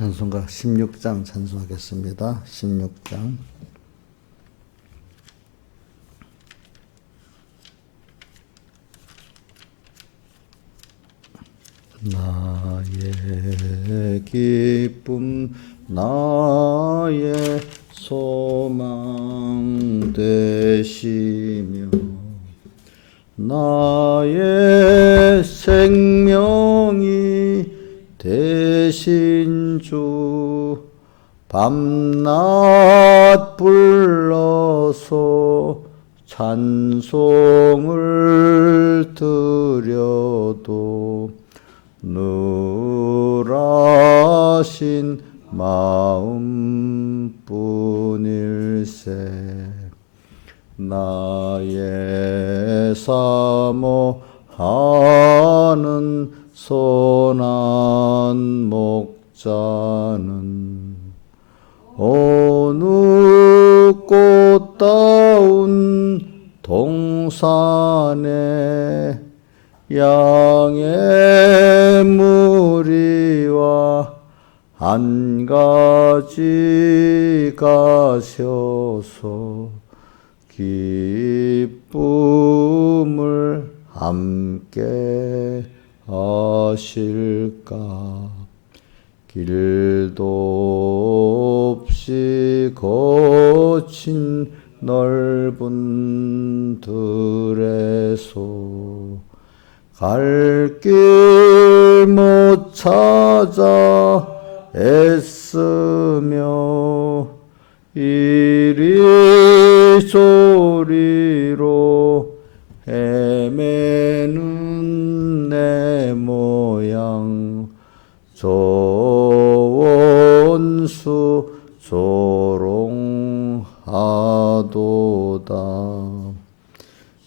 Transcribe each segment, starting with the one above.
찬송가 16장 찬송하겠습니다. 16장. 나의 기쁨 나의 소망 되시며 나의 생명이 되신 주 밤낮 불러서 찬송을 드려도 늘하신 마음뿐일세. 나의 사모하는 선한 목자는 어느 꽃다운 동산에 양의 무리와 한 가지 가셔서 기쁨을 함께 하실까. 길도 없이 거친 넓은 들에서 갈 길 못 찾아 애쓰며 이리저리로 헤매는 내 모양 저 원수 조롱하도다.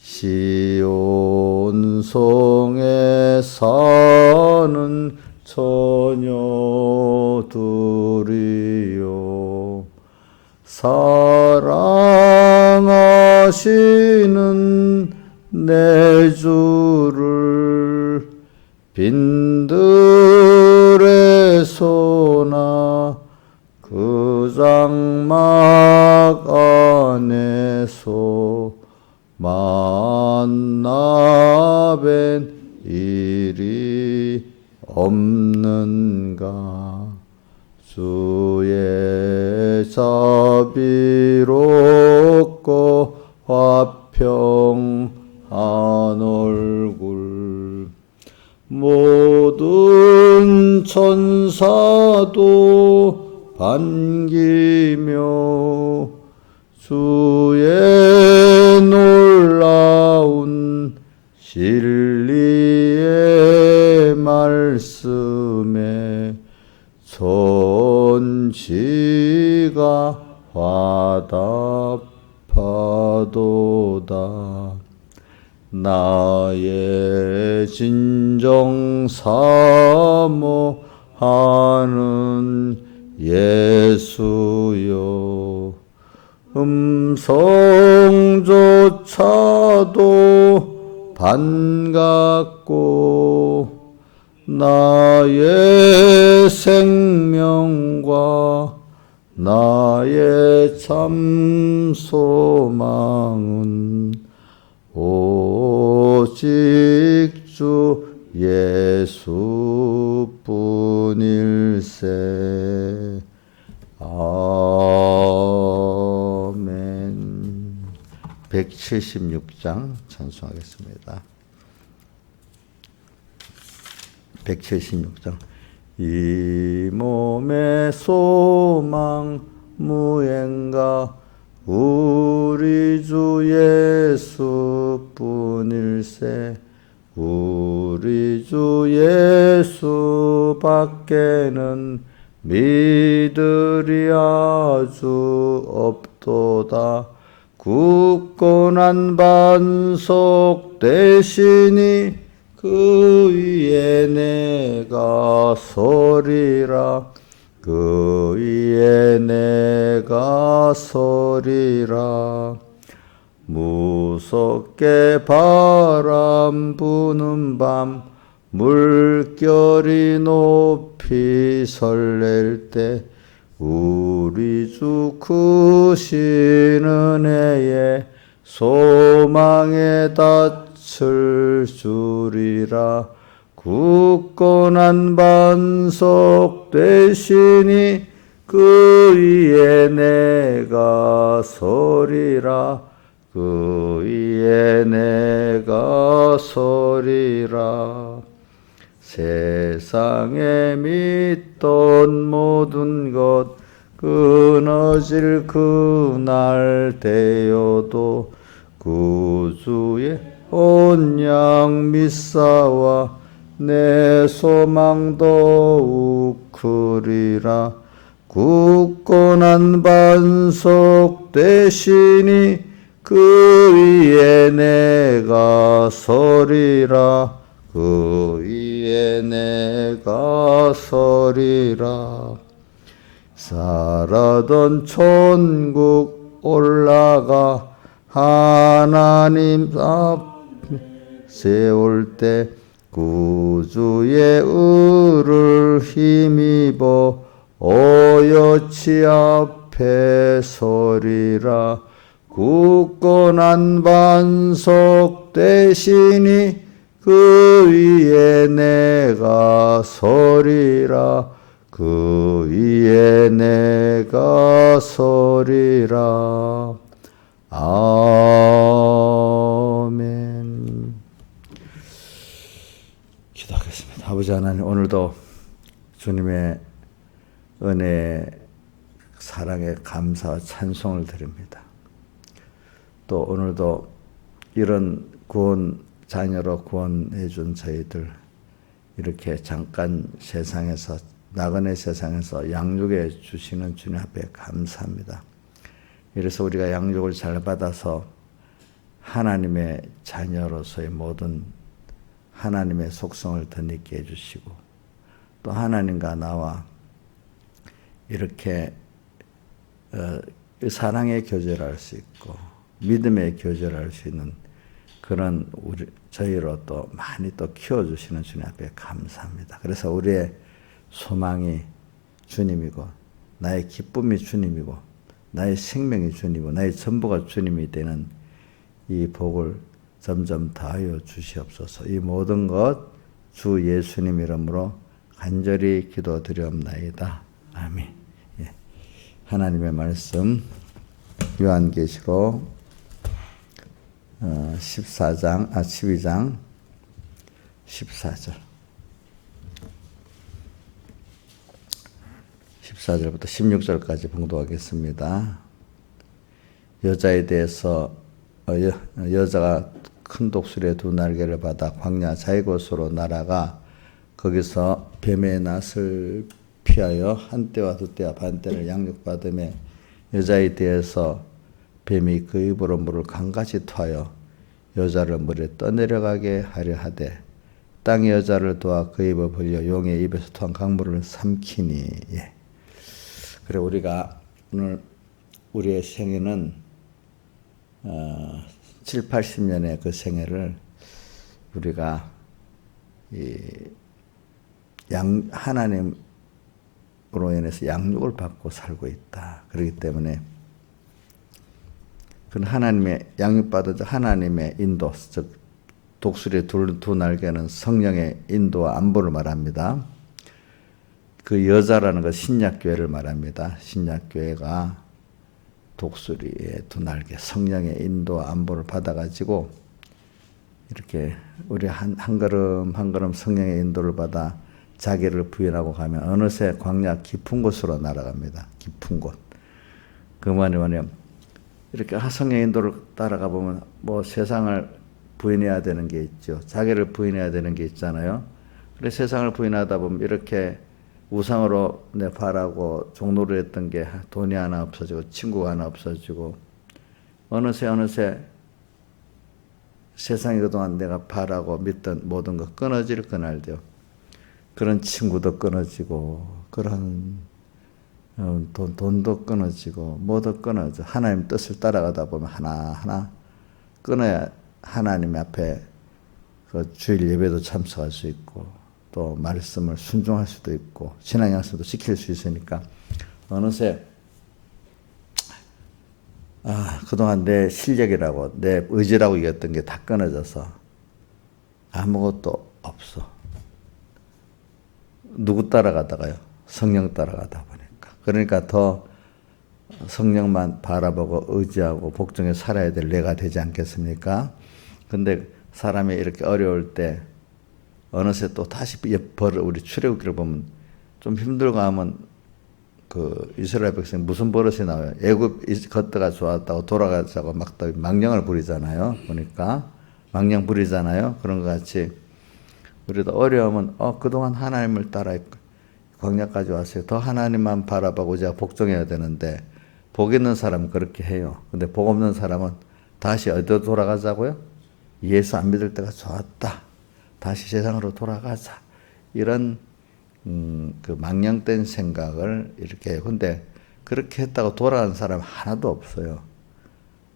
시온성에 사는 처녀들이여 사랑하시는 내 주를 빈들에서나 그 장막 안에서 만나뵌 일이 없는가. 주의 자비롭고 화평한 얼굴 모든 천사도 반기며 주의 놀라운 진리의 말씀에 천지가 화답하도다. 나의 진정 사모하는 예수여 음성조차도 반갑고 나의 생명과 나의 참 소망은 오직 주 예수뿐일세. 아멘. 176장 찬송하겠습니다. 176장. 이 몸의 소망 무행가 우리 주 예수뿐일세. 우리 주 예수 밖에는 믿으리 아주 없도다. 굳건한 반석 되시니 그 위에 내가 서리라. 그 위에 내가 서리라. 무섭게 바람 부는 밤 물결이 높이 설렐 때 우리 주 크신 은혜에 소망에 닿을 줄이라. 굳건한 반석 되시니 그 위에 내가 서리라. 그 위에 내가 서리라. 세상에 믿던 모든 것 끊어질 그날 되어도 구주의 온양 믿사와 내 소망 더욱 크리라. 굳건한 반석 되시니 그 위에 내가 서리라. 그 위에 내가 서리라. 살아던 천국 올라가 하나님 앞에 세울 때 구주의 의를 힘입어 오여치 앞에 서리라. 굳건한 반석 되시니 그 위에 내가 서리라. 그 위에 내가 서리라. 아멘. 기도하겠습니다. 아버지 하나님, 오늘도 주님의 은혜, 사랑에 감사와 찬송을 드립니다. 또 오늘도 이런 구원 자녀로 구원해 준 저희들 이렇게 잠깐 세상에서, 나그네 세상에서 양육해 주시는 주님 앞에 감사합니다. 이래서 우리가 양육을 잘 받아서 하나님의 자녀로서의 모든 하나님의 속성을 덧입게 해주시고, 또 하나님과 나와 이렇게 사랑의 교제를 할 수 있고 믿음의 교제를 할 수 있는 그런 저희로 또 많이 또 키워주시는 주님 앞에 감사합니다. 그래서 우리의 소망이 주님이고 나의 기쁨이 주님이고 나의 생명이 주님이고 나의 전부가 주님이 되는 이 복을 점점 더하여 주시옵소서. 이 모든 것 주 예수님 이름으로 간절히 기도드리옵나이다. 아멘. 예. 하나님의 말씀 요한계시록 12장 14절 14절부터 16절까지 봉독하겠습니다. 여자에 대해서 여자가 큰 독수리의 두 날개를 받아 광야 자기 곳으로 날아가 거기서 뱀의 낯을 피하여 한때와 두때와 반때를 양육받으며 여자에 대해서 뱀이 그 입으로 물을 강같이 토하여 여자를 물에 떠내려가게 하려 하되 땅이 여자를 도와 그 입을 벌려 용의 입에서 토한 강물을 삼키니. 예. 그래, 우리가 오늘 우리의 생애는 7, 80년의 그 생애를 우리가 하나님으로 인해서 양육을 받고 살고 있다. 그렇기 때문에 그 하나님의 양육받은 하나님의 인도, 즉 독수리의 두 날개는 성령의 인도와 안보를 말합니다. 그 여자라는 것 신약교회를 말합니다. 신약교회가 독수리의 두 날개, 성령의 인도와 안보를 받아가지고 이렇게 우리 한 걸음 한 걸음 성령의 인도를 받아 자기를 부인하고 가면 어느새 광야 깊은 곳으로 날아갑니다. 깊은 곳. 그 말이 뭐냐면 이렇게 성령의 인도를 따라가 보면 뭐 세상을 부인해야 되는 게 있죠. 자기를 부인해야 되는 게 있잖아요. 그래 세상을 부인하다 보면 이렇게 우상으로 내 바라고 종로를 했던 게 돈이 하나 없어지고 친구가 하나 없어지고 어느새 세상이 그동안 내가 바라고 믿던 모든 것 끊어질 그날도요. 그런 친구도 끊어지고 그런 돈도 끊어지고 뭐도 끊어져. 하나님 뜻을 따라가다 보면 하나하나 끊어야 하나님 앞에 그 주일 예배도 참석할 수 있고 또 말씀을 순종할 수도 있고 신앙 약속도 지킬 수 있으니까 어느새 그동안 내 실력이라고 내 의지라고 이겼던 게 다 끊어져서 아무것도 없어. 누구 따라가다가요? 성령 따라가다 보니까. 그러니까 더 성령만 바라보고 의지하고 복종해 살아야 될 내가 되지 않겠습니까? 근데 사람이 이렇게 어려울 때 어느새 또 다시 우리 출애굽기를 보면 좀 힘들고 하면 그 이스라엘 백성 무슨 버릇이 나와요? 애굽 걷다가 좋았다고 돌아가자고 막 망령을 부리잖아요. 보니까 망령 부리잖아요. 그런 것 같이 우리도 어려우면 그동안 하나님을 따라 광야까지 왔어요. 더 하나님만 바라보고 제가 복종해야 되는데 복 있는 사람은 그렇게 해요. 근데 복 없는 사람은 다시 어디로 돌아가자고요? 예수 안 믿을 때가 좋았다. 다시 세상으로 돌아가자. 이런 그 망령된 생각을 이렇게 해요. 근데 그렇게 했다고 돌아간 사람 하나도 없어요.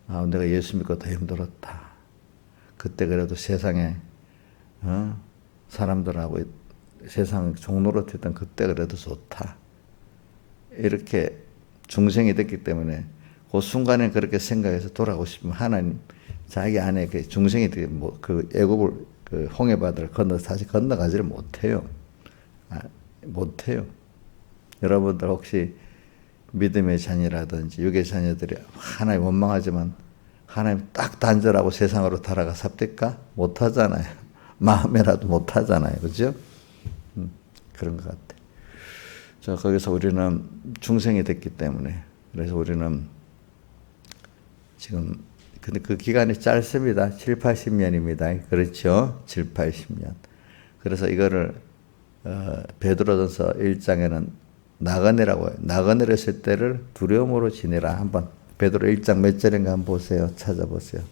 내가 예수 믿고 더 힘들었다. 그때 그래도 세상에 사람들하고 세상 종로로 했던 그때 그래도 좋다. 이렇게 중생이 됐기 때문에 그 순간에 그렇게 생각해서 돌아가고 싶으면 하나님 자기 안에 그 중생이 그 애굽을 그 홍해바다를 사실 건너가지를 못해요. 못해요. 여러분들 혹시 믿음의 자녀라든지 육의 자녀들이 하나님 원망하지만 하나님 딱 단절하고 세상으로 달아가 삽니까? 못하잖아요. 마음에라도 못하잖아요. 그죠? 그런 것 같아. 자, 거기서 우리는 중생이 됐기 때문에 그래서 우리는 지금 근데 그 기간이 짧습니다. 7, 80년입니다. 그렇죠? 7, 80년. 그래서 이거를 베드로전서 1장에는 나그네라고 해요. 나그네로 있을 때를 두려움으로 지내라. 한번 베드로 1장 몇 절인가 한번 보세요. 찾아보세요.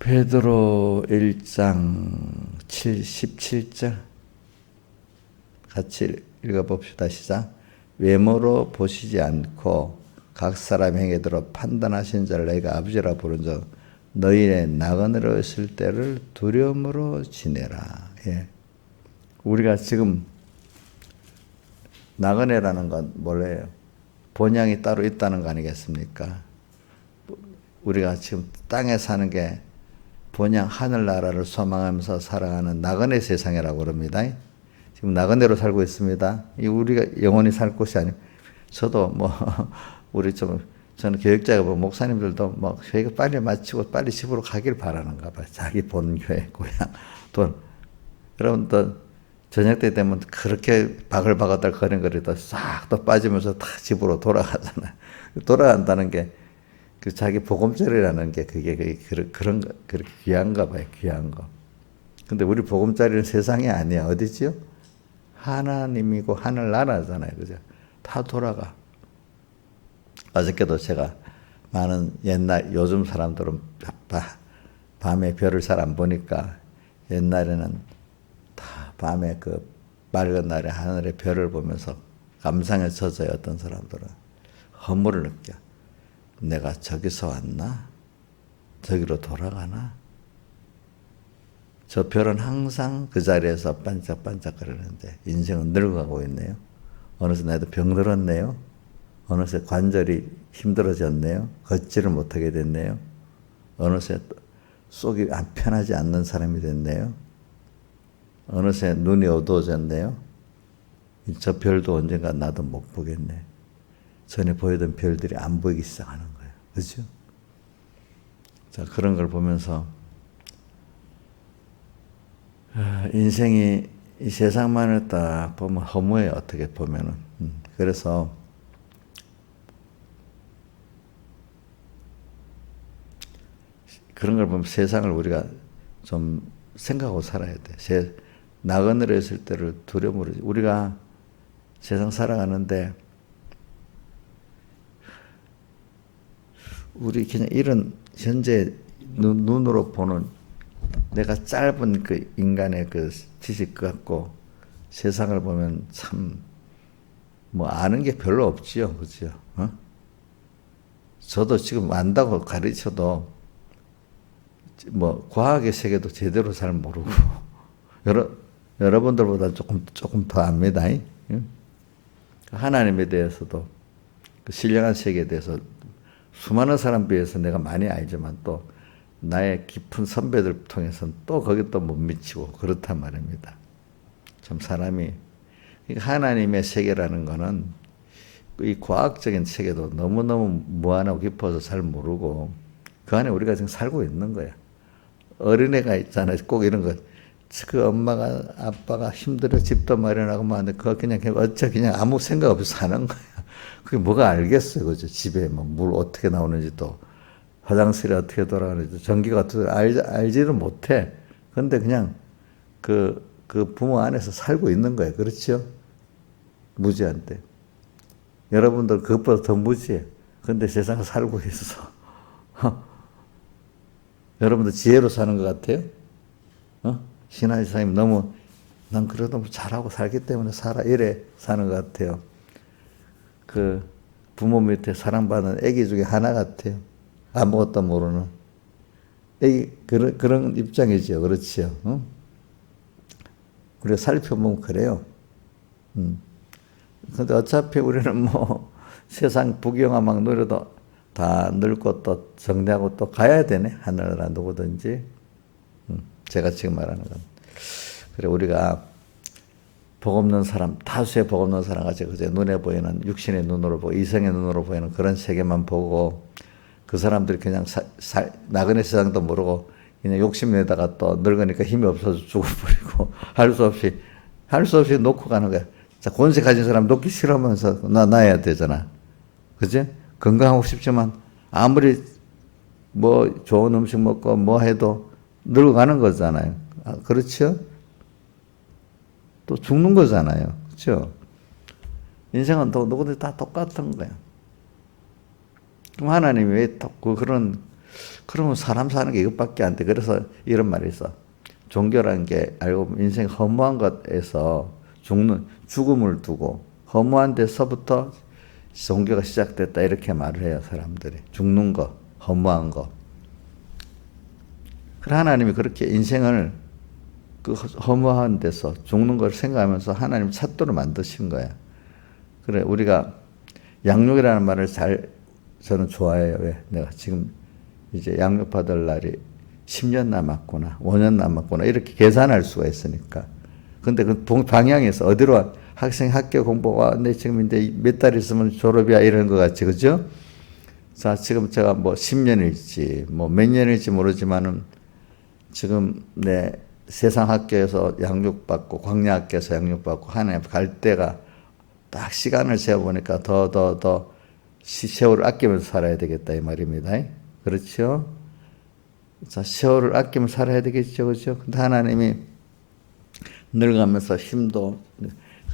베드로 1장 17절 같이 읽어봅시다. 시작. 외모로 보시지 않고 각 사람 행위대로 판단하신 자를 너희가 아버지라 부른 적 너희의 나그네로 있을 때를 두려움으로 지내라. 예. 우리가 지금 나그네라는 건 뭐래요? 본향이 따로 있다는 거 아니겠습니까? 우리가 지금 땅에 사는 게 본향 하늘나라를 소망하면서 살아가는 나그네 세상이라고 그럽니다. 지금 나그네로 살고 있습니다. 우리가 영원히 살 곳이 아니에요. 저도 저는 교육자가 목사님들도 교육을 빨리 마치고 빨리 집으로 가길 바라는가 봐요. 자기 본교회, 고향, 돈. 여러분들 저녁 때 되면 그렇게 바글바글 거리도 싹 또 빠지면서 다 집으로 돌아가잖아요. 돌아간다는 게 그 자기 보금자리라는 게 그게 그런 그렇게 귀한가 봐요. 귀한 거. 근데 우리 보금자리는 세상이 아니야. 어디지요? 하나님이고 하늘나라잖아요. 그죠? 다 돌아가. 어저께도 제가 많은 요즘 사람들은 밤에 별을 잘 안 보니까 옛날에는 다 밤에 그 맑은 날에 하늘에 별을 보면서 감상에 젖어요. 어떤 사람들은 허물을 느껴. 내가 저기서 왔나? 저기로 돌아가나? 저 별은 항상 그 자리에서 반짝반짝거리는데 인생은 늙어가고 있네요. 어느새 나도 병들었네요. 어느새 관절이 힘들어졌네요. 걷지를 못하게 됐네요. 어느새 속이 편하지 않는 사람이 됐네요. 어느새 눈이 어두워졌네요. 저 별도 언젠가 나도 못 보겠네. 전에 보이던 별들이 안 보이기 시작하는 거예요. 그렇죠? 자, 그런 걸 보면서 인생이 이 세상만을 딱 보면 허무해요. 어떻게 보면은. 그래서 그런 걸 보면 세상을 우리가 좀 생각하고 살아야 돼. 나그네로 있을 때를 두려움으로. 우리가 세상 살아가는데 우리 그냥 이런 현재 눈으로 보는 내가 짧은 그 인간의 그 지식 갖고 세상을 보면 참 아는 게 별로 없지요. 그죠? 저도 지금 안다고 가르쳐도 뭐 과학의 세계도 제대로 잘 모르고 여러분들보다 조금 더 압니다. 하나님에 대해서도 그 신령한 세계에 대해서 수많은 사람 비해서 내가 많이 알지만 또 나의 깊은 선배들 통해서는 또 거기 또 못 미치고 그렇단 말입니다. 참 사람이 하나님의 세계라는 거는 이 과학적인 세계도 너무너무 무한하고 깊어서 잘 모르고 그 안에 우리가 지금 살고 있는 거야. 어린애가 있잖아요. 꼭 이런 거. 그 엄마가 아빠가 힘들어 집도 마련하고 뭐 하는데 그거 그냥 그냥 아무 생각 없이 사는 거야. 그게 뭐가 알겠어요. 그죠? 집에 뭐 물 어떻게 나오는지 또 화장실에 어떻게 돌아가는지 전기가 어떻게 알지를 못해. 근데 그냥 그 부모 안에서 살고 있는 거예요. 그렇죠? 무지한데. 여러분들 그것보다 더 무지해. 근데 세상에 살고 있어. 여러분들 지혜로 사는 것 같아요? 신하의 사님 너무 난 그래도 잘하고 살기 때문에 살아 이래 사는 것 같아요. 그 부모 밑에 사랑받는 아기 중에 하나 같아요. 아무것도 모르는 아기 그런 입장이죠. 그렇죠? 우리가 살펴보면 그래요. 근데 어차피 우리는 뭐 세상 부귀영화 막 누려도 다 늙고 또 정리하고 또 가야 되네. 하늘나라 누구든지. 제가 지금 말하는 건. 그래, 우리가 복 없는 사람, 다수의 복 없는 사람 같이 그저 눈에 보이는 육신의 눈으로 보고 이성의 눈으로 보이는 그런 세계만 보고 그 사람들이 그냥 나그네 세상도 모르고 그냥 욕심내다가 또 늙으니까 힘이 없어서 죽어버리고 할 수 없이 놓고 가는 거야. 자, 권세 가진 사람 놓기 싫으면서 놔야 되잖아. 그지? 건강하고 싶지만 아무리 뭐 좋은 음식 먹고 뭐 해도 늙어가는 거잖아요. 그렇죠? 또 죽는 거잖아요. 그렇죠? 인생은 또 누구든 다 똑같은 거야. 그럼 하나님이 왜 그러면 사람 사는 게 이것밖에 안 돼. 그래서 이런 말이 있어. 종교라는 게 알고 보면 인생 허무한 것에서 죽음을 두고 허무한 데서부터 종교가 시작됐다 이렇게 말을 해요. 사람들이. 죽는 거, 허무한 거. 그래 하나님이 그렇게 인생을 그 허무한 데서 죽는 걸 생각하면서 하나님 찾도록 만드신 거야. 그래 우리가 양육이라는 말을 저는 좋아해요. 왜? 내가 지금 이제 양육 받을 날이 10년 남았구나, 5년 남았구나 이렇게 계산할 수가 있으니까. 근데 그 방향에서 어디로 학생 학교 공부가 내 지금 이제 몇 달 있으면 졸업이야 이런 것 같지, 그죠? 자 지금 제가 뭐 10년일지 뭐 몇 년일지 모르지만은 지금 내 세상 학교에서 양육받고 광야학교에서 양육받고 하나님 갈 때가 딱 시간을 세어보니까 더 세월을 아끼면서 살아야 되겠다 이 말입니다. 그렇죠? 자, 세월을 아끼면서 살아야 되겠죠, 그렇죠? 근데 하나님이 늙어가면서 힘도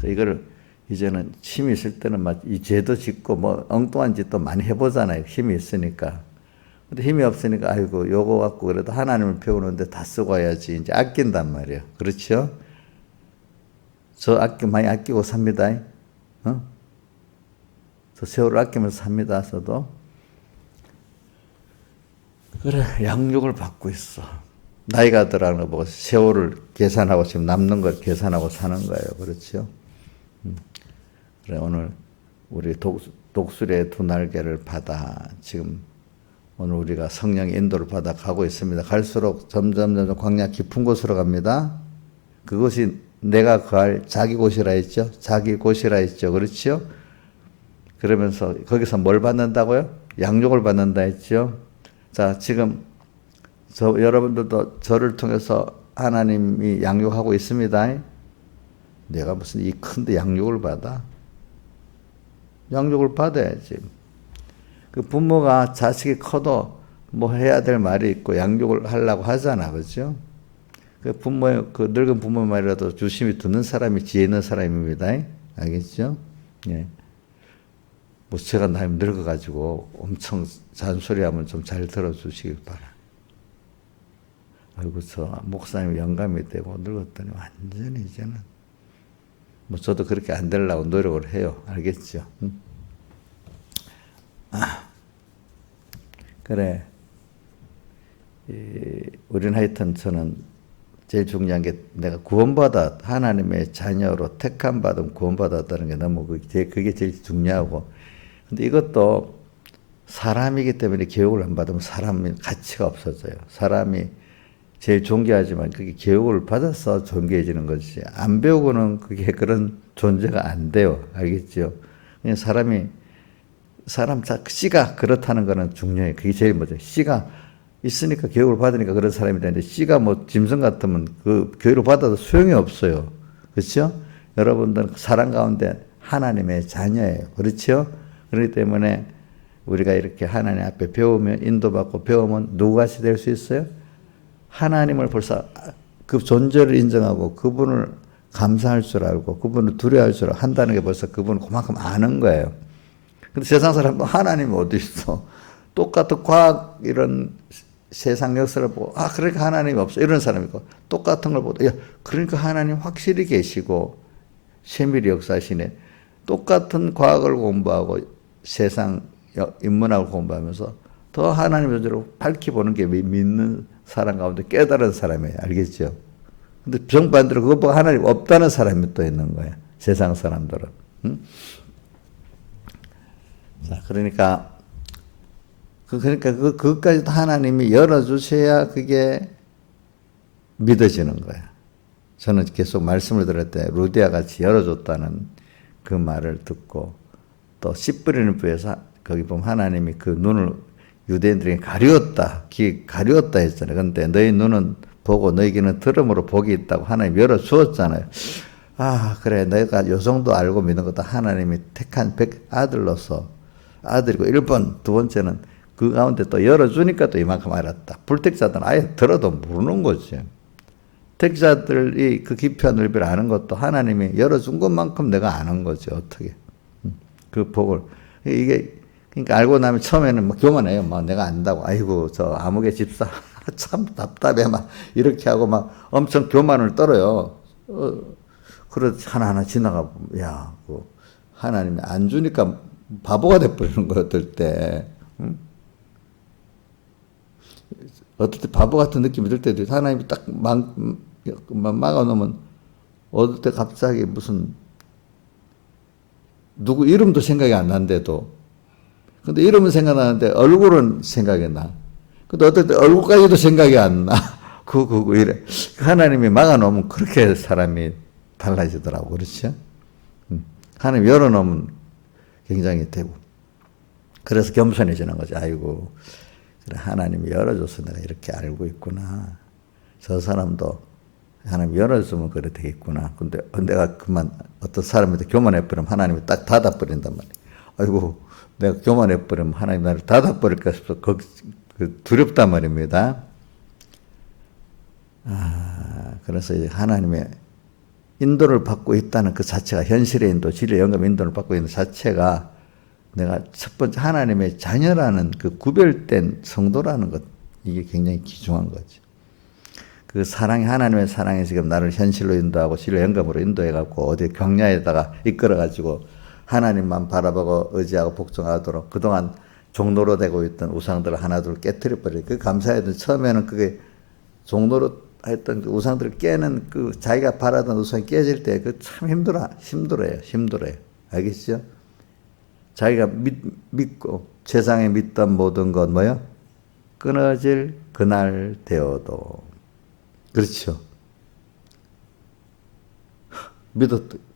이거를 이제는 힘이 있을 때는 막 이 죄도 짓고 뭐 엉뚱한 짓도 많이 해보잖아요. 힘이 있으니까. 근데 힘이 없으니까 아이고 요거 갖고 그래도 하나님을 배우는데 다 쓰고 와야지 이제 아낀단 말이에요. 그렇죠? 많이 아끼고 삽니다. 저 세월을 아끼면서 삽니다. 저도. 그래 양육을 받고 있어. 나이가 들어가는 거 보고 세월을 계산하고 지금 남는 걸 계산하고 사는 거예요. 그렇죠? 그래 오늘 우리 독수리의 두 날개를 받아 지금 오늘 우리가 성령의 인도를 받아 가고 있습니다. 갈수록 점점 광야 깊은 곳으로 갑니다. 그것이 내가 거할 자기 곳이라 했죠. 자기 곳이라 했죠. 그렇죠? 그러면서 거기서 뭘 받는다고요? 양육을 받는다 했죠. 자, 지금 여러분들도 저를 통해서 하나님이 양육하고 있습니다. 내가 무슨 이 큰데 양육을 받아? 양육을 받아야지. 그 부모가 자식이 커도 뭐 해야 될 말이 있고 양육을 하려고 하잖아. 그렇죠? 그 늙은 부모의 말이라도 주심이 듣는 사람이 지혜 있는 사람입니다. 알겠죠? 예. 뭐 제가 나이 늙어가지고 엄청 잔소리하면 좀 잘 들어주시길 바라. 아이고 저 목사님 영감이 되고 늙었더니 완전히 이제는 뭐 저도 그렇게 안 되려고 노력을 해요. 알겠죠? 그래. 우리는 하여튼 저는 제일 중요한 게 내가 구원받아 하나님의 자녀로 택함 받은 구원받았다는 게 너무 그게 제일 중요하고. 근데 이것도 사람이기 때문에 교육을 안 받으면 사람의 가치가 없어져요. 사람이 제일 존귀하지만 그게 교육을 받아서 존귀해지는 것이 안 배우고는 그게 그런 존재가 안 돼요. 알겠죠? 그냥 사람 씨가 그렇다는 거는 중요해요. 그게 제일 먼저. 씨가 있으니까 교육을 받으니까 그런 사람이 되는데 씨가 뭐 짐승 같으면 그 교육을 받아도 소용이 없어요. 그렇죠? 여러분들은 사람 가운데 하나님의 자녀예요. 그렇죠? 그렇기 때문에 우리가 이렇게 하나님 앞에 배우면 인도받고 배우면 누구같이 될 수 있어요? 하나님을 벌써 그 존재를 인정하고 그분을 감사할 줄 알고 그분을 두려워할 줄 한다는 게 벌써 그분을 그만큼 아는 거예요. 근데 세상 사람도 하나님이 어디 있어? 똑같은 과학 이런 세상 역사를 보고 그러니까 하나님이 없어 이런 사람이고 똑같은 걸 보고 그러니까 하나님 확실히 계시고 세밀히 역사하시네. 똑같은 과학을 공부하고 세상 인문학을 공부하면서 더 하나님의 존재를 밝히 보는 게 믿는 사람 가운데 깨달은 사람이에요. 알겠죠? 근데 정반대로 그거 보고 하나님 없다는 사람이 또 있는 거예요. 세상 사람들은. 응? 자, 그러니까 그것까지도 하나님이 열어주셔야 그게 믿어지는 거야. 저는 계속 말씀을 들을 때 루디아 같이 열어줬다는 그 말을 듣고 또 씨 뿌리는 부에서 거기 보면 하나님이 그 눈을 유대인들에게 가리웠다 했잖아요. 근데 너희 눈은 보고 너희 귀는 들음으로 복이 있다고 하나님 열어주었잖아요. 그래 내가 요 정도 알고 믿는 것도 하나님이 택한 아들로서 아들이고 1번 두 번째는 그 가운데 또 열어주니까 또 이만큼 알았다. 불택자들은 아예 들어도 모르는 거지. 택자들이 그 깊이와 넓이를 아는 것도 하나님이 열어준 것만큼 내가 아는 거지. 어떻게 그 복을 이게 그러니까 알고 나면 처음에는 막 교만해요. 막 내가 안다고 아이고 저 아무개 집사 참 답답해 막 이렇게 하고 막 엄청 교만을 떨어요. 그렇지 하나하나 지나가 보면 하나님이 안 주니까 바보가 돼버리는 거야 어떨 때. 응? 어떨 때 바보 같은 느낌이 들 때도 하나님이 딱 막아놓으면 어떨 때 갑자기 무슨 누구 이름도 생각이 안 난대도 근데 이름은 생각나는데 얼굴은 생각이 나. 근데 어떨 때 얼굴까지도 생각이 안 나. 이래. 하나님이 막아놓으면 그렇게 사람이 달라지더라고. 그렇죠? 하나님 열어놓으면 굉장히 되고. 그래서 겸손해지는 거지. 아이고. 그래, 하나님이 열어줘서 내가 이렇게 알고 있구나. 저 사람도 하나님 열어주면 그래 되겠구나. 근데 내가 그만 어떤 사람한테 교만해버리면 하나님이 딱 닫아버린단 말이야. 아이고. 내가 교만해버리면 하나님 나를 닫아버릴까 싶어서 두렵단 말입니다. 그래서 이제 하나님의 인도를 받고 있다는 그 자체가 현실의 인도, 진리의 영감 인도를 받고 있는 자체가 내가 첫 번째 하나님의 자녀라는 그 구별된 성도라는 것, 이게 굉장히 귀중한 거죠. 그 하나님의 사랑이 지금 나를 현실로 인도하고 진리의 영감으로 인도해갖고 어디 경야에다가 이끌어가지고 하나님만 바라보고 의지하고 복종하도록 그동안 종로로 되고 있던 우상들을 하나둘 깨뜨려버리고 그 감사해도 처음에는 그게 종로로 했던 그 우상들을 깨는 그 자기가 바라던 우상이 깨질 때 그 참 힘들어요. 알겠죠? 자기가 믿고 세상에 믿던 모든 것 뭐요? 끊어질 그날 되어도 그렇죠.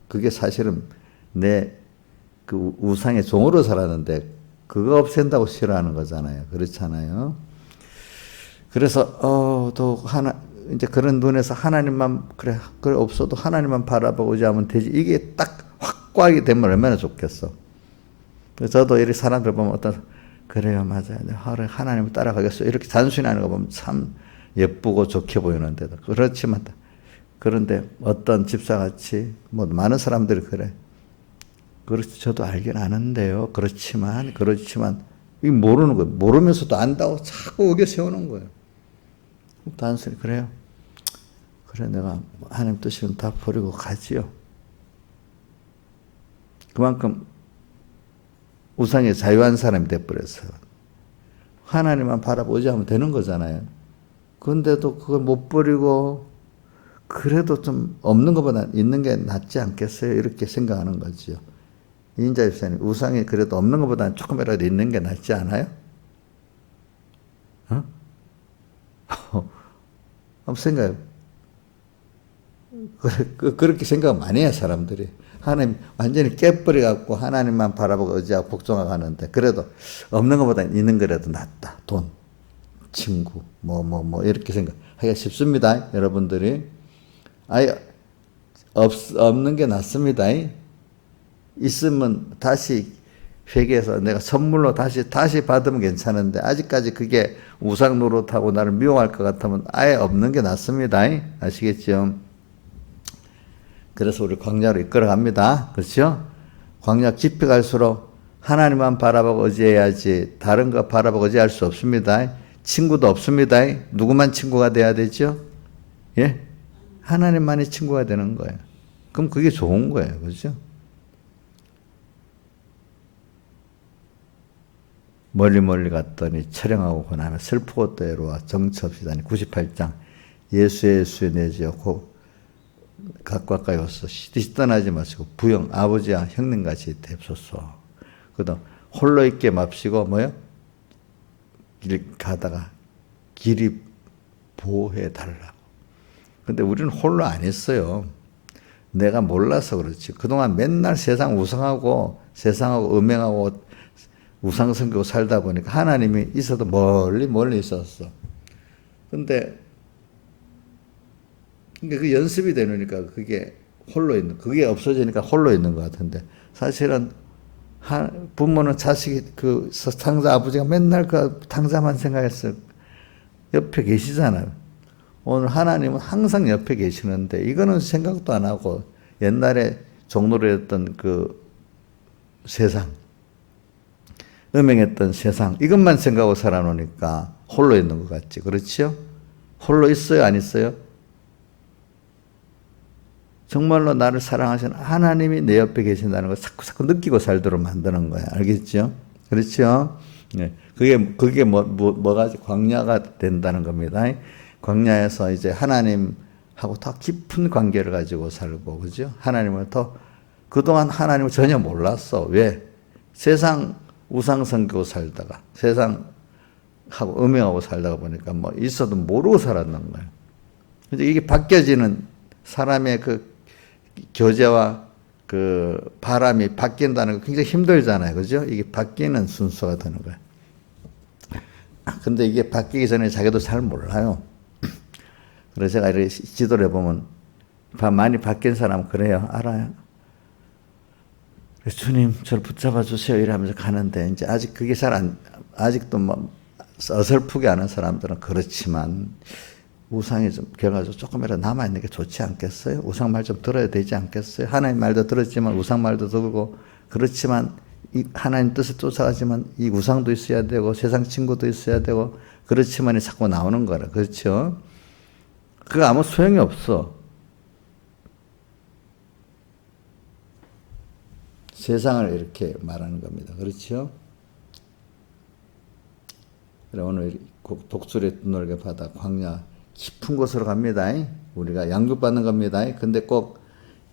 그게 사실은 내 그 우상의 종으로 살았는데 그거 없앤다고 싫어하는 거잖아요. 그렇잖아요. 그래서 이제 그런 눈에서 하나님만 그래 없어도 하나님만 바라보고 자면 되지. 이게 딱 확고하게 되면 얼마나 좋겠어. 그래서 저도 이렇게 사람들 보면 그래요 맞아요. 하나님을 따라가겠어. 이렇게 단순히 하는 거 보면 참 예쁘고 좋게 보이는데도 그렇지만 그런데 어떤 집사같이 뭐 많은 사람들이 그래. 그렇지 저도 알긴 아는데요. 그렇지만 이 모르는 거예요. 모르면서도 안다고 자꾸 의겨 세우는 거예요. 단순히 그래요. 그래 내가 하나님 뜻이면 다 버리고 가지요. 그만큼 우상에 자유한 사람이 돼버렸어요. 하나님만 바라보고 의지하면 되는 거잖아요. 그런데도 그걸 못 버리고 그래도 좀 없는 것보다 있는 게 낫지 않겠어요? 이렇게 생각하는 거죠. 이인자 집사님, 우상이 그래도 없는 것보다는 조금이라도 있는 게 낫지 않아요? 어? 한번 생각해. 그렇게 생각 많이 해요, 사람들이. 하나님 완전히 깨버려갖고 하나님만 바라보고 의지하고 복종하고 하는데, 그래도 없는 것보다 있는 거라도 낫다. 돈, 친구, 이렇게 생각하기가 쉽습니다, 여러분들이. 아예 없는 게 낫습니다. 있으면 다시 회개해서 내가 선물로 다시 받으면 괜찮은데, 아직까지 그게 우상 노릇하고 나를 미워할 것 같으면 아예 없는 게 낫습니다. 아시겠죠? 그래서 우리 광야로 이끌어갑니다. 그렇죠? 광야 깊이 갈수록 하나님만 바라보고 의지해야지 다른 거 바라보고 의지할 수 없습니다. 친구도 없습니다. 누구만 친구가 돼야 되죠? 예? 하나님만이 친구가 되는 거예요. 그럼 그게 좋은 거예요. 그렇죠? 멀리 갔더니 처량하고 고난하며 슬프고 또 애로와 정처 없이 다니. 98장 예수의 내지었고 가까이 와서 시듯이 떠나지 마시고 부영 아버지와 형님같이 되옵소서. 그다음 홀로 있게 맙시고 길 가다가 길이 보호해 달라고. 근데 우리는 홀로 안 했어요. 내가 몰라서 그렇지. 그동안 맨날 세상하고 음행하고 우상 섬기고 살다 보니까 하나님이 있어도 멀리 있었어. 근데 그 연습이 되니까 그게 그게 없어지니까 홀로 있는 것 같은데, 사실은 부모는 자식이 그 탕자 아버지가 맨날 그 탕자만 생각했어. 옆에 계시잖아요. 오늘 하나님은 항상 옆에 계시는데 이거는 생각도 안 하고 옛날에 종로로 했던 그 세상, 음행했던 세상, 이것만 생각하고 살아놓으니까 홀로 있는 것 같지. 그렇죠? 홀로 있어요? 안 있어요? 정말로 나를 사랑하시는 하나님이 내 옆에 계신다는 걸 자꾸 느끼고 살도록 만드는 거야. 알겠죠? 그렇죠? 네. 그게 뭐가 광야가 된다는 겁니다. 광야에서 이제 하나님하고 더 깊은 관계를 가지고 살고, 그죠? 하나님을 그동안 하나님을 전혀 몰랐어. 왜? 세상 우상 섬기고 살다가, 세상하고 음행하고 살다가 보니까 있어도 모르고 살았는 거예요. 근데 이게 바뀌어지는 사람의 그 교제와 그 바람이 바뀐다는 거 굉장히 힘들잖아요. 그죠? 이게 바뀌는 순서가 되는 거예요. 근데 이게 바뀌기 전에 자기도 잘 몰라요. 그래서 제가 이렇게 지도를 해보면 많이 바뀐 사람은 그래요. 알아요. 주님, 저를 붙잡아 주세요. 이러면서 가는데, 이제 아직 그게 아직도 어설프게 하는 사람들은 그렇지만, 우상이 좀 결과적으로 조금이라도 남아있는 게 좋지 않겠어요? 우상 말 좀 들어야 되지 않겠어요? 하나님 말도 들었지만 우상 말도 들고, 그렇지만 이 하나님 뜻을 쫓아가지만 이 우상도 있어야 되고 세상 친구도 있어야 되고, 그렇지만이 자꾸 나오는 거라. 그렇죠? 그거 아무 소용이 없어. 세상을 이렇게 말하는 겁니다. 그렇죠? 그래, 오늘 독수리 넓게 바다 광야 깊은 곳으로 갑니다. 우리가 양육받는 겁니다. 근데 꼭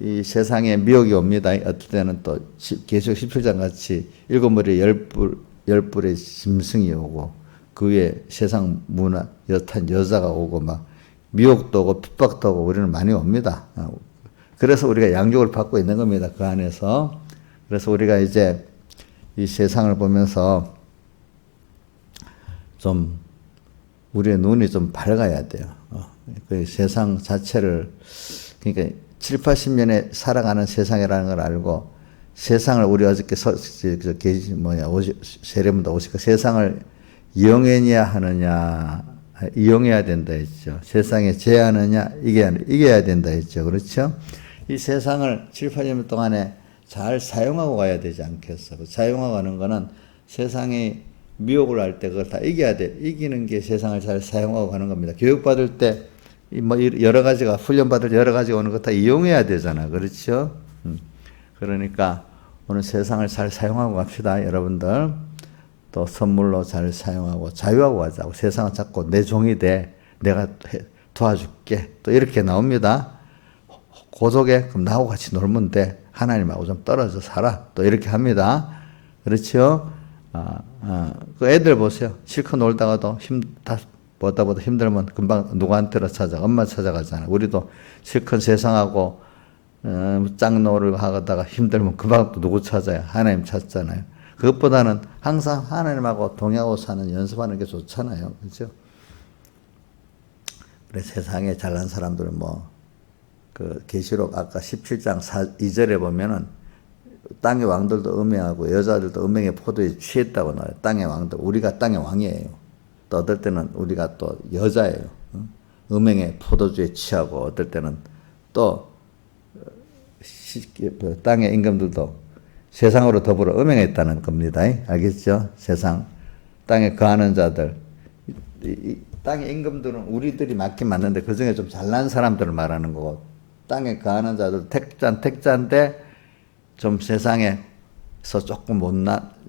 이 세상에 미혹이 옵니다. 어떨 때는 또 계시록 17장 같이 7머리에 10뿔의 짐승이 오고, 그 위에 세상 문화 여탄 여자가 오고 미혹도 오고 핍박도 오고 우리는 많이 옵니다. 그래서 우리가 양육을 받고 있는 겁니다. 그 안에서. 그래서 우리가 이제 이 세상을 보면서 좀 우리의 눈이 좀 밝아야 돼요. 그 세상 자체를, 그러니까 7, 80년에 살아가는 세상이라는 걸 알고, 세상을 우리 어저께 세례문도 오시고 세상을 이용해야 하느냐, 이용해야 된다 했죠. 세상에 제하느냐, 이겨야 된다 했죠. 그렇죠? 이 세상을 7, 80년 동안에 잘 사용하고 가야 되지 않겠어. 사용하고 가는 거는 세상이 미혹을 할 때 그걸 다 이겨야 돼. 이기는 게 세상을 잘 사용하고 가는 겁니다. 교육받을 때 여러 가지가, 훈련받을 여러 가지가 오는 거 다 이용해야 되잖아. 그렇죠? 그러니까 오늘 세상을 잘 사용하고 갑시다, 여러분들. 또 선물로 잘 사용하고 자유하고 하자고. 세상은 자꾸 내 종이 돼. 내가 도와줄게. 또 이렇게 나옵니다. 고속에 그럼 나하고 같이 놀면 돼. 하나님하고 좀 떨어져 살아. 또 이렇게 합니다. 그렇죠? 그 애들 보세요. 실컷 놀다가도 보다 힘들면 금방 누구한테로 찾아. 엄마 찾아가잖아. 우리도 실컷 세상하고 짝놀을 하다가 힘들면 금방 또 누구 찾아요? 하나님 찾잖아요. 그것보다는 항상 하나님하고 동행하고 사는 연습하는 게 좋잖아요. 그렇죠? 그래 세상에 잘난 사람들은 그 계시록 아까 17장 2절에 보면은 땅의 왕들도 음행하고 여자들도 음행의 포도에 취했다고 나와요. 땅의 왕들. 우리가 땅의 왕이에요. 또 어떨 때는 우리가 또 여자예요. 음행의 포도주에 취하고 어떨 때는 또 땅의 임금들도 세상으로 더불어 음행했다는 겁니다. 알겠죠? 세상 땅에 거하는 자들. 땅의 임금들은 우리들이 맞긴 맞는데 그중에 좀 잘난 사람들을 말하는 거고 땅에 거하는 자들 택자인데 좀 세상에서 조금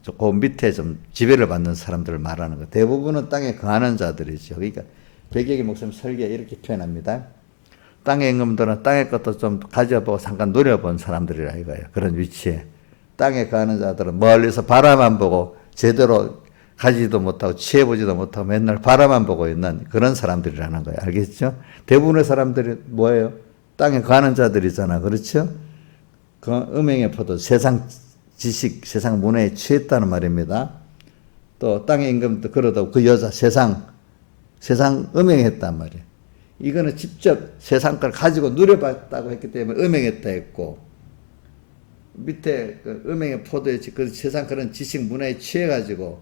조금 밑에 좀 지배를 받는 사람들을 말하는 거. 대부분은 땅에 거하는 자들이죠. 그러니까 백예기 목사님 설계에 이렇게 표현합니다. 땅의 임금들은 땅의 것도 좀 가져보고 잠깐 누려본 사람들이라 이거예요. 그런 위치에. 땅에 거하는 자들은 멀리서 바라만 보고 제대로 가지도 못하고 취해보지도 못하고 맨날 바라만 보고 있는 그런 사람들이라는 거예요. 알겠죠? 대부분의 사람들이 뭐예요? 땅에 거하는 자들이잖아. 그렇죠? 그 음행의 포도, 세상 지식, 세상 문화에 취했다는 말입니다. 또 땅의 임금도 그러다 그 여자 세상 음행했단 말이에요. 이거는 직접 세상 걸 가지고 누려봤다고 했기 때문에 음행했다 했고 밑에 그 음행의 포도에 그 세상 그런 지식 문화에 취해가지고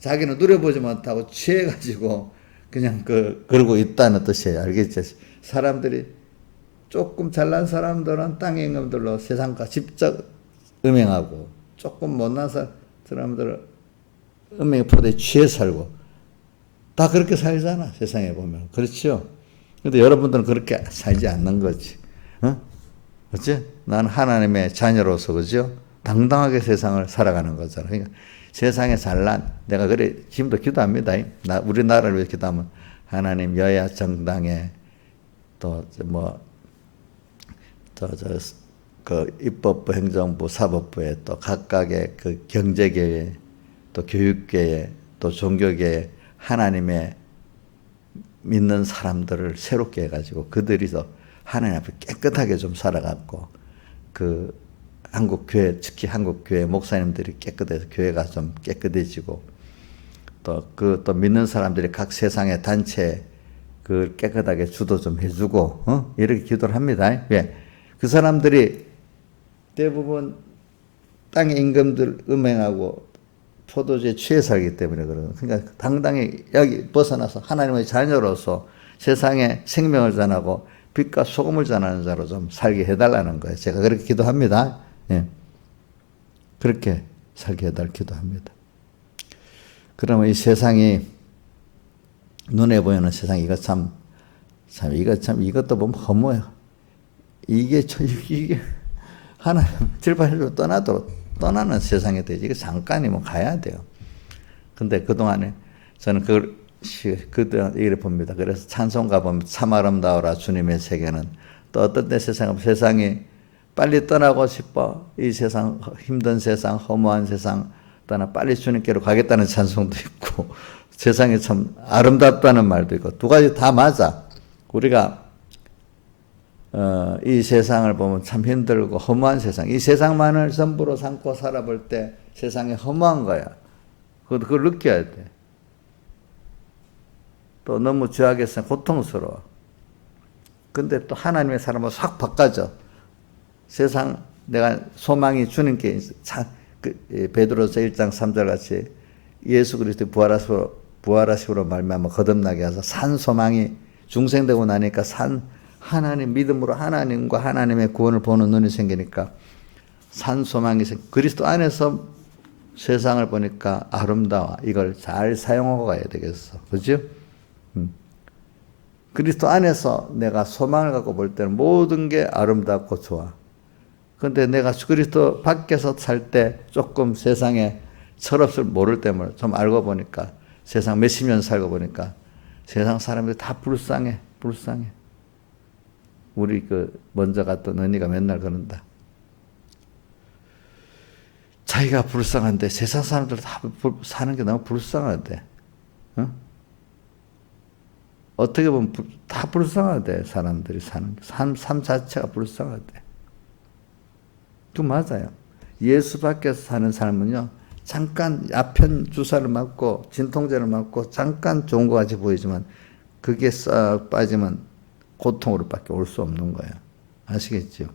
자기는 누려보지 못하고 취해가지고 그냥 그러고 있다는 뜻이에요. 알겠죠? 사람들이 조금 잘난 사람들은 땅의 임금들로 세상과 직접 음행하고 조금 못난 사람들은 음행의 포도에 취해 살고 다 그렇게 살잖아. 세상에 보면. 그렇죠? 근데 여러분들은 그렇게 살지 않는 거지. 그렇지? 나는 하나님의 자녀로서 그죠? 당당하게 세상을 살아가는 거잖아. 그러니까 세상에 잘난 내가 그래 지금도 기도합니다. 우리나라를 위해 기도하면 하나님 여야 정당에 또 그 입법부, 행정부, 사법부에 또 각각의 그 경제계에 또 교육계에 또 종교계에 하나님의 믿는 사람들을 새롭게 해가지고 그들이서 하나님 앞에 깨끗하게 좀 살아갔고 그 한국 교회 특히 한국 교회 목사님들이 깨끗해서 교회가 좀 깨끗해지고 또 믿는 사람들이 각 세상의 단체 그 깨끗하게 주도 좀 해주고 이렇게 기도를 합니다. 왜? 그 사람들이 대부분 땅의 임금들 음행하고 포도주에 취해 살기 때문에 그러는. 그러니까 당당히 여기 벗어나서 하나님의 자녀로서 세상에 생명을 전하고 빛과 소금을 전하는 자로 좀 살게 해달라는 거예요. 제가 그렇게 기도합니다. 예. 그렇게 살게 해달 기도합니다. 그러면 이 세상이 눈에 보이는 세상 이거 이것도 보면 허무해요. 이게 하나님 질발로 떠나는 세상이 되지. 이거 잠깐이면 가야 돼요. 근데 그동안에 저는 그동안 이래 봅니다. 그래서 찬송가 보면 참 아름다워라 주님의 세계는 또 어떤 때 세상이 빨리 떠나고 싶어. 이 세상 힘든 세상 허무한 세상 떠나 빨리 주님께로 가겠다는 찬송도 있고 세상이 참 아름답다는 말도 있고 두 가지 다 맞아. 우리가 이 세상을 보면 참 힘들고 허무한 세상, 이 세상만을 전부로 삼고 살아볼 때 세상이 허무한 거야. 그걸 느껴야 돼. 또 너무 죄악에서 고통스러워. 근데 또 하나님의 사람은 확 바꿔져. 세상 내가 소망이 주님께 베드로서 1장 3절 같이 예수 그리스도의 부활하심으로 말미암아 거듭나게 하사 산 소망이 중생되고 나니까 하나님 믿음으로 하나님과 하나님의 구원을 보는 눈이 생기니까 산 소망이 그리스도 안에서 세상을 보니까 아름다워. 이걸 잘 사용하고 가야 되겠어. 그죠? 그리스도 안에서 내가 소망을 갖고 볼 때는 모든 게 아름답고 좋아. 근데 내가 그리스도 밖에서 살 때 조금 세상에 철없을 모를 때문에 좀 알고 보니까 세상 몇십 년 살고 보니까 세상 사람들이 다 불쌍해. 우리 먼저 갔던 언니가 맨날 그런다. 자기가 불쌍한데 세상 사람들 다 사는 게 너무 불쌍하대. 어? 어떻게 보면 다 불쌍하대. 사람들이 사는 게. 삶 자체가 불쌍하대. 그 맞아요. 예수 밖에서 사는 삶은요, 잠깐 아편 주사를 맞고 진통제를 맞고 잠깐 좋은 것 같이 보이지만 그게 싹 빠지면 고통으로밖에 올 수 없는 거예요. 아시겠죠?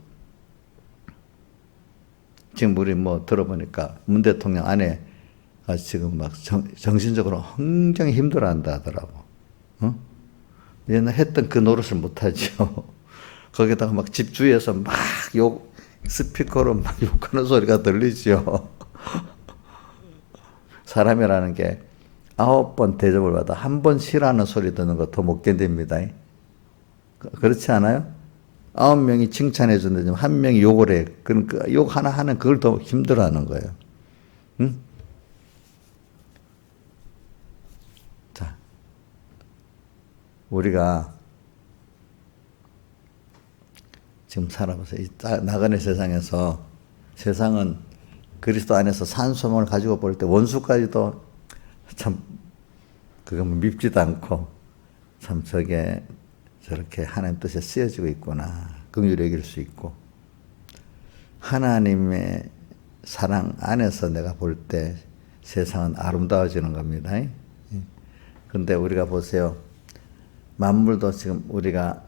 지금 우리 들어보니까 문 대통령 아내가 지금 막 정신적으로 굉장히 힘들어한다 하더라고. 어? 옛날 했던 그 노릇을 못하죠. 거기다가 막 집 주위에서 막 스피커로 막 욕하는 소리가 들리죠. 사람이라는 게 9번 대접을 받아 1번 싫어하는 소리 듣는 거 더 못 견딥니다. 그렇지 않아요? 9명이 칭찬해 주는데 1명이 욕을 해. 그럼 욕 하나 하는 그걸 더 힘들어하는 거예요. 응? 자, 우리가 지금 살아보세요. 이 나그네 세상에서 세상은 그리스도 안에서 산소망을 가지고 볼 때 원수까지도 참 그건 밉지도 않고 참 저게 저렇게 하나님 뜻에 쓰여지고 있구나. 긍휼히 여길 수 있고 하나님의 사랑 안에서 내가 볼 때 세상은 아름다워지는 겁니다. 그런데 우리가 보세요. 만물도 지금 우리가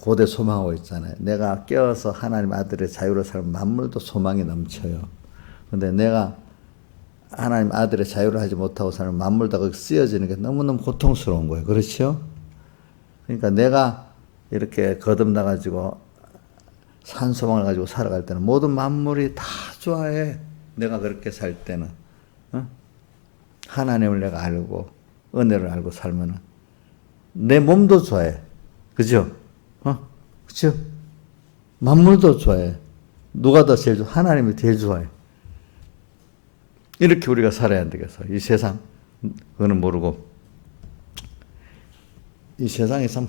고대 소망하고 있잖아요. 내가 깨어서 하나님 아들의 자유로 살면 만물도 소망이 넘쳐요. 그런데 내가 하나님 아들의 자유를 하지 못하고 살면 만물도 거기 쓰여지는 게 너무너무 고통스러운 거예요. 그렇죠? 그러니까 내가 이렇게 거듭나가지고 산소망을 가지고 살아갈 때는 모든 만물이 다 좋아해. 내가 그렇게 살 때는. 어? 하나님을 내가 알고 은혜를 알고 살면은 내 몸도 좋아해. 그죠? 그죠? 만물도 좋아해. 누가 더 제일 좋아? 하나님이 제일 좋아해. 이렇게 우리가 살아야 안 되겠어. 이 세상, 그거는 모르고. 이 세상이 참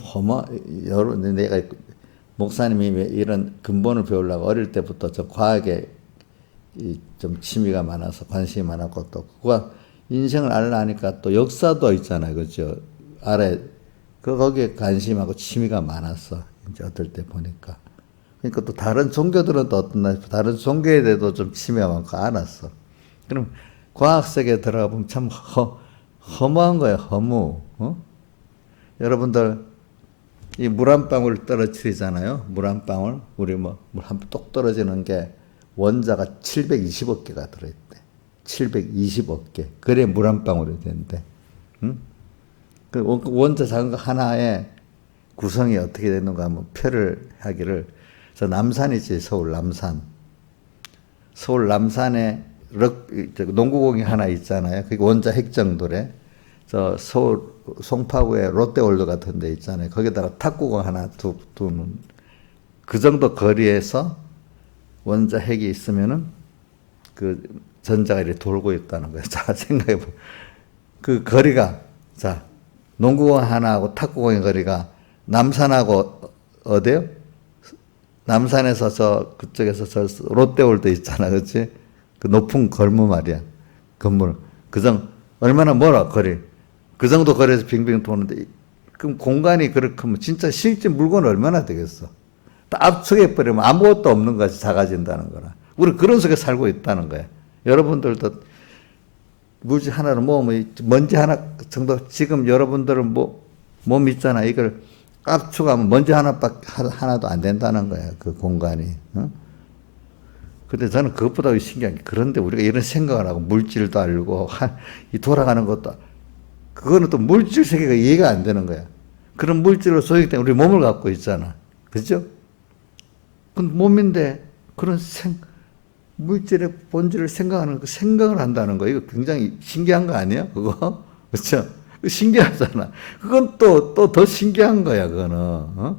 내가 목사님이 이런 근본을 배우려고 어릴 때부터 저 과학에 좀 취미가 많아서 관심이 많았고 또 그가 인생을 알라니까 또 역사도 있잖아요. 그죠? 거기에 관심하고 취미가 많았어. 이제 어떨 때 보니까. 그러니까 또 다른 종교들은 또 어떤 다른 종교에 대해서도 좀 취미가 많고 알았어. 그럼 과학 세계에 들어가 보면 참 허무한 거예요. 허무. 여러분들 이 물 한 방울 떨어뜨리잖아요. 물 한 방울. 우리 물 한 똑 떨어지는 게 원자가 720억 개가 들어있대. 720억 개. 그래 물 한 방울이 된대. 응? 그 원자 작은 거 하나에 구성이 어떻게 되는가 하면 표를 하기를 저 남산이지. 서울 남산에 농구공이 하나 있잖아요. 그게 원자 핵정도래. 저 서울 송파구에 롯데월드 같은 데 있잖아요. 거기다가 탁구공 하나 두는 그 정도 거리에서 원자 핵이 있으면은 그 전자가 이렇게 돌고 있다는 거예요. 자, 생각해 보. 그 거리가 자, 농구공 하나하고 탁구공의 거리가 남산하고 어디요? 남산에서 그쪽에서 저 롯데월드 있잖아. 그렇지? 그 높은 건물 말이야. 건물. 얼마나 멀어, 거리. 그 정도 거리에서 빙빙 도는데, 그럼 공간이 그렇게 하면 진짜 실제 물건은 얼마나 되겠어? 다 압축해버리면 아무것도 없는 것이 작아진다는 거라. 우리 그런 속에 살고 있다는 거야. 여러분들도 물질 하나를 모으면 먼지 하나 정도, 지금 여러분들은 몸 있잖아. 이걸 압축하면 먼지 하나도 안 된다는 거야. 그 공간이. 근데 저는 그것보다 신기한 게, 그런데 우리가 이런 생각을 하고 물질도 알고 이 돌아가는 것도, 그거는 또 물질 세계가 이해가 안 되는 거야. 그런 물질로 소유기 때문에 우리 몸을 갖고 있잖아. 그죠? 그건 몸인데 그런 물질의 본질을 생각을 한다는 거, 이거 굉장히 신기한 거 아니야? 그거? 그렇죠? 신기하잖아. 그건 또 더 신기한 거야, 그거는.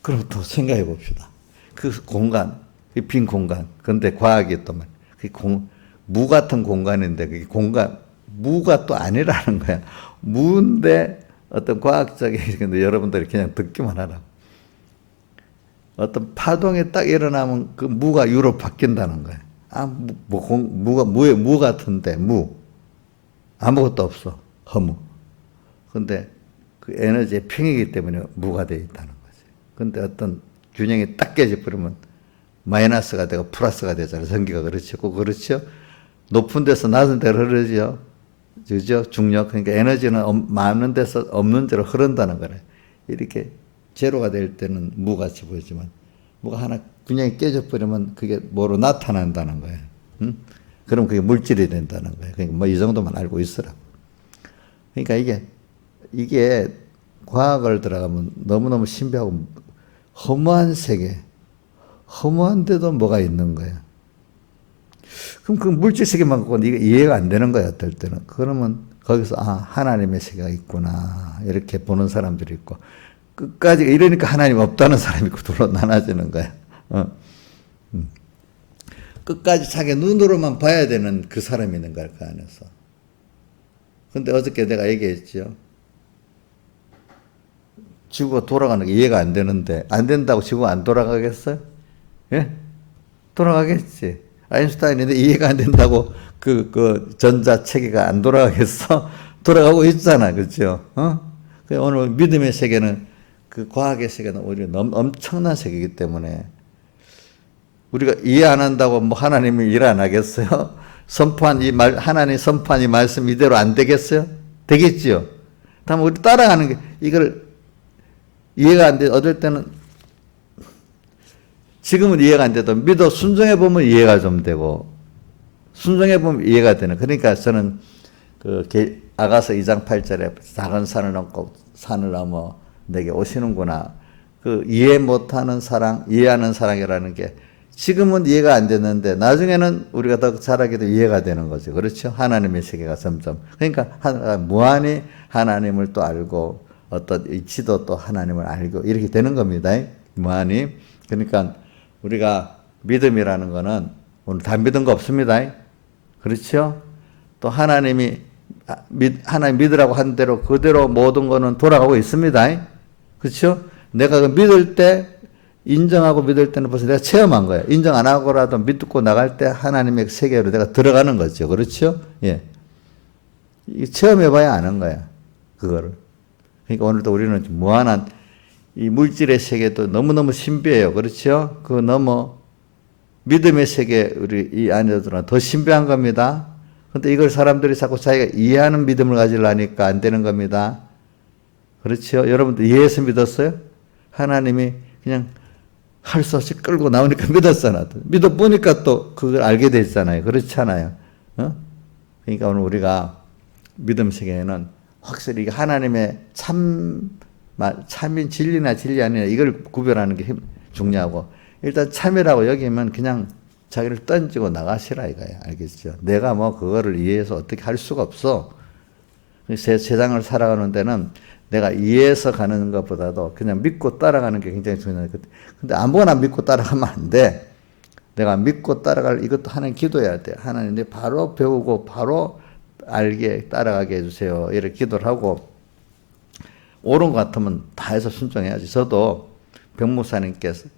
그럼 또 생각해 봅시다. 그 공간, 그 빈 공간. 근데 과학이 또 무 같은 공간인데 그게 무가 또 아니라는 거야. 무인데 어떤 과학적인 근데 여러분들이 그냥 듣기만 하라. 어떤 파동이 딱 일어나면 그 무가 유로 바뀐다는 거야. 무가 무 같은데 아무것도 없어. 허무. 근데 그 에너지의 평이기 때문에 무가 되어 있다는 거지. 근데 어떤 균형이 딱 깨져버리면 마이너스가 되고 플러스가 되잖아요. 전기가 그렇죠. 그렇죠. 높은 데서 낮은 데로 흐르죠. 그죠? 중력. 그러니까 에너지는 많은 데서 없는 데로 흐른다는 거래. 이렇게 제로가 될 때는 무같이 보이지만 무가 하나 균형이 깨져버리면 그게 뭐로 나타난다는 거예요. 응? 그럼 그게 물질이 된다는 거예요. 그러니까 뭐 이 정도만 알고 있으라. 그러니까 이게 과학을 들어가면 너무너무 신비하고 허무한 세계, 허무한데도 뭐가 있는 거야. 그럼 그 물질 세계만 갖고 네가 이해가 안 되는 거야, 어떨 때는. 그러면 거기서 하나님의 세계가 있구나 이렇게 보는 사람들이 있고 끝까지 이러니까 하나님 없다는 사람이 있고 둘로 나눠지는 거야. 끝까지 자기 눈으로만 봐야 되는 그 사람이 있는 거야, 그 안에서. 근데 어저께 내가 얘기했죠. 지구가 돌아가는 게 이해가 안 되는데 안 된다고 지구가 안 돌아가겠어요? 예? 돌아가겠지. 아인슈타인인데 이해가 안 된다고 그 전자 체계가 안 돌아가겠어? 돌아가고 있잖아, 그렇죠? 오늘 믿음의 세계는 그 과학의 세계는 오히려 엄청난 세계이기 때문에 우리가 이해 안 한다고 뭐 하나님이 일 안 하겠어요? 하나님 선포한 이 말씀 이대로 안 되겠어요? 되겠지요. 다만 우리 따라가는 게 이걸 이해가 안 돼. 어떨 때는 지금은 이해가 안 돼도 믿어 순종해 보면 이해가 좀 되고 순종해 보면 이해가 되는. 그러니까 저는 아가서 2장 8절에 작은 산을 넘고 산을 넘어 내게 오시는구나. 그 이해 못하는 사랑, 이해하는 사랑이라는 게 지금은 이해가 안 됐는데 나중에는 우리가 더 자라게도 이해가 되는 거죠. 그렇죠? 하나님의 세계가 점점. 그러니까 무한히 하나님을 또 알고 어떤 이치도 또 하나님을 알고 이렇게 되는 겁니다. 무한히. 그러니까 우리가 믿음이라는 거는 오늘 다 믿은 거 없습니다. 그렇죠? 또 하나님 믿으라고 한 대로 그대로 모든 거는 돌아가고 있습니다. 그렇죠? 내가 그 믿을 때 인정하고 믿을 때는 벌써 내가 체험한 거예요. 인정 안 하고라도 믿고 나갈 때 하나님의 세계로 내가 들어가는 거죠. 그렇죠? 예. 체험해봐야 아는 거야. 그거를. 그러니까 오늘도 우리는 무한한 이 물질의 세계도 너무너무 신비해요. 그렇죠? 그 너무 믿음의 세계 우리 이 안에 들어가 더 신비한 겁니다. 근데 이걸 사람들이 자꾸 자기가 이해하는 믿음을 가지려니까 안 되는 겁니다. 그렇죠? 여러분들 이해해서 믿었어요? 하나님이 그냥 할 수 없이 끌고 나오니까 믿었잖아. 믿어보니까 또 그걸 알게 됐잖아요. 그렇잖아요. 그러니까 오늘 우리가 믿음 세계에는 확실히 하나님의 참인 진리나 진리 아니냐 이걸 구별하는 게 중요하고 일단 참이라고 여기면 그냥 자기를 던지고 나가시라 이거야. 알겠죠? 내가 뭐 그거를 이해해서 어떻게 할 수가 없어. 세상을 살아가는 데는 내가 이해해서 가는 것보다도 그냥 믿고 따라가는 게 굉장히 중요해요. 근데 아무거나 믿고 따라가면 안 돼. 내가 믿고 따라갈 이것도 하나님 기도해야 돼. 하나님 내 바로 배우고 바로 알게 따라가게 해주세요. 이렇게 기도를 하고 옳은 것 같으면 다 해서 순종해야지. 저도 병무사님께서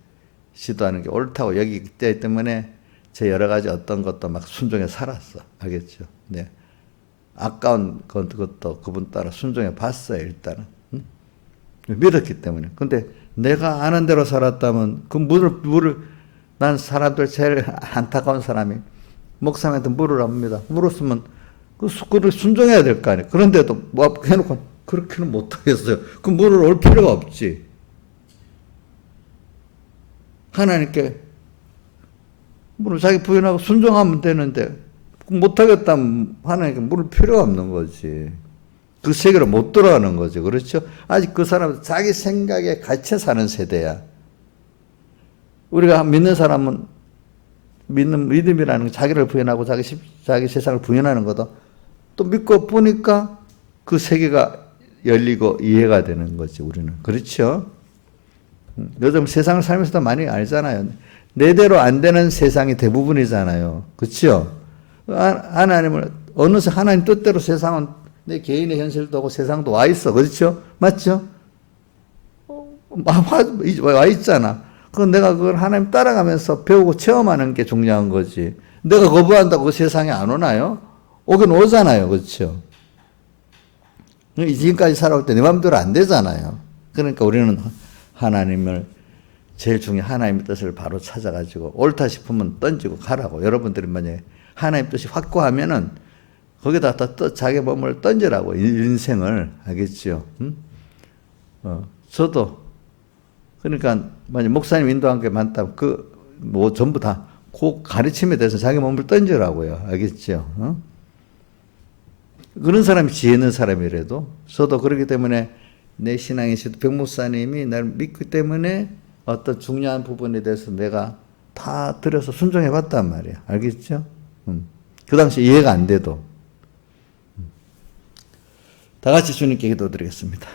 시도하는 게 옳다고 여기기 때문에 제 여러 가지 어떤 것도 막 순종해 살았어. 알겠죠? 네. 아까운 것도 그분 따라 순종해 봤어요. 일단은. 응? 믿었기 때문에. 근데 내가 아는 대로 살았다면 그 난 사람들 제일 안타까운 사람이 목사님한테 물을 합니다. 물었으면 그걸 순종해야 될 거 아니에요. 그런데도 뭐 해놓고 그렇게는 못하겠어요. 그 물을 올 필요가 없지. 하나님께 물을 자기 부인하고 순종하면 되는데 못하겠다면 하나님께 물을 필요가 없는 거지. 그 세계로 못 들어가는 거죠. 그렇죠? 아직 그 사람은 자기 생각에 갇혀 사는 세대야. 우리가 믿는 사람은 믿음이라는 게 자기를 부인하고 자기 세상을 부인하는 거다. 또 믿고 보니까 그 세계가 열리고 이해가 되는 거지, 우리는. 그렇죠? 요즘 세상을 살면서도 많이 알잖아요. 내대로 안 되는 세상이 대부분이잖아요. 그렇죠? 하나님을 어느새 하나님 뜻대로 세상은 내 개인의 현실도 하고 세상도 와 있어. 그렇죠? 맞죠? 와 있잖아. 그건 내가 그걸 하나님 따라가면서 배우고 체험하는 게 중요한 거지. 내가 거부한다고 그 세상에 안 오나요? 오긴 오잖아요. 그렇죠? 지금까지 살아올 때 내 마음대로 안 되잖아요. 그러니까 우리는 하나님을 제일 중요한 하나님의 뜻을 바로 찾아가지고 옳다 싶으면 던지고 가라고. 여러분들이 만약에 하나님 뜻이 확고하면은 거기다 자기 몸을 던지라고. 인생을. 알겠죠? 저도 그러니까 만약 목사님 인도한 게 많다면 뭐 전부 다 그 가르침에 대해서 자기 몸을 던지라고요. 알겠죠? 그런 사람이 지혜 있는 사람이라도 저도 그렇기 때문에 내 신앙의 시도 백목사님이 나를 믿기 때문에 어떤 중요한 부분에 대해서 내가 다 들여서 순종해 봤단 말이야. 알겠죠? 그 당시 이해가 안 돼도. 다 같이 주님께 기도드리겠습니다.